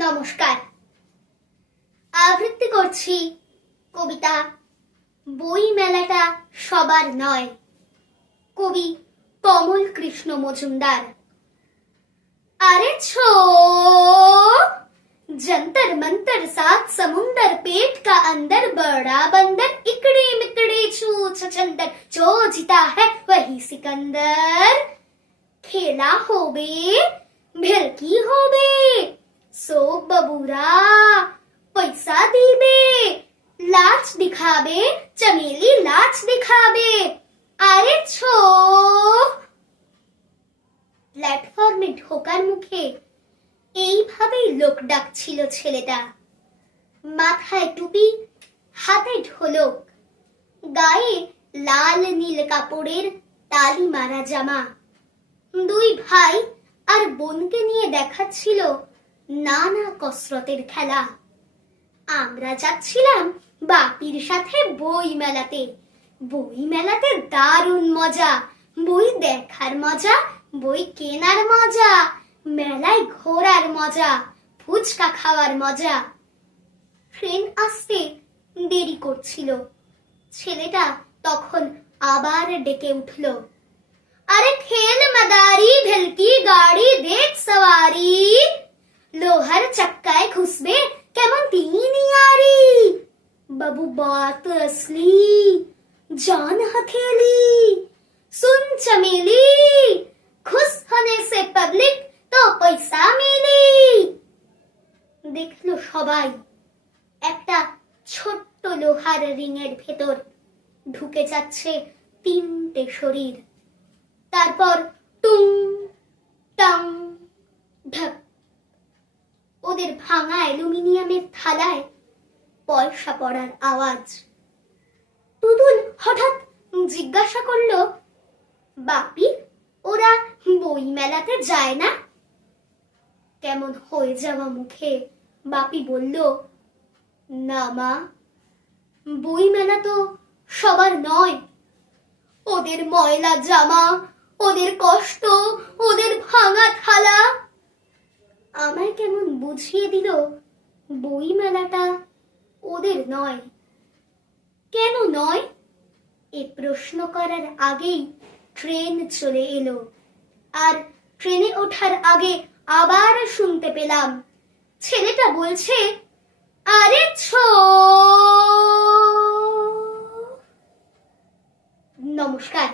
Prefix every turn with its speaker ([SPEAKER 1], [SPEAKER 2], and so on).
[SPEAKER 1] নমস্কার আবৃত্তি করছি কবিতা বই মেলাটা সবার নয় কবি কমল কৃষ্ণ মজুমদার अरे छो जंतर मंतर सात समुंदर पेट का अंदर बड़ा बंदर इकड़ी मिकड़ी छू छचंदर जो जीता है वही सिकंदर खेला होबे भेलकी होबे સો બબુરા પૈસા દીબે લાચ દિખાવે ચમેલી લાચ દિખાવે আরে ছো প্ল্যাটফর্মে ঢোকার মুখে এইভাবেই লোক ডাকছিল ছেলেটা। মাথায় টুপি, হাতে ঢোলক, গায়ে লাল নীল কাপড়ের তালি মারা জামা। দুই ভাই আর বোনকে নিয়ে দেখাচ্ছিল নানা কসরতের খেলা। আমরা যাচ্ছিলাম বাপির সাথে বই মেলাতে বই মেলাতে দারুণ মজা। বই দেখার মজা, বই কেনার মজা, মেলায় ঘোরার মজা, ফুচকা খাওয়ার মজা। ট্রেন আসতে দেরি করছিল। ছেলেটা তখন আবার ডেকে উঠল। আরে খেল মাদারি ভেলকি বাবু बात असली जान हथेली सुन चमेली खुश होने से पब्लिक तो पैसा मिली দেখলো সবাই একটা ছোট্ট লোহার রিংয়ের ভেতর ঢুকে যাচ্ছে তিনটে শরীর তারপর টুং টাং ঢক ওদের ভাঙা অ্যালুমিনিয়ামের থালায় পয়সা পড়ার আওয়াজ। টুটুল হঠাৎ জিজ্ঞাসা করল, বাপি, ওরা বই মেলাতে যায় না? কেমন হয়ে যাওয়া মুখে? বাপি বলল, না মা বই মেলা তো সবার নয়। ওদের ময়লা জামা, ওদের কষ্ট, ওদের ভাঙা থালা। আমায় কেমন বুঝিয়ে দিল বই মেলাটা ওদের নয়। কেন নয়? এ প্রশ্ন করার আগেই ট্রেন চলে এলো। আর ট্রেনে ওঠার আগে আবার শুনতে পেলাম, ছেলেটা বলছে, আরে ছো নমস্কার।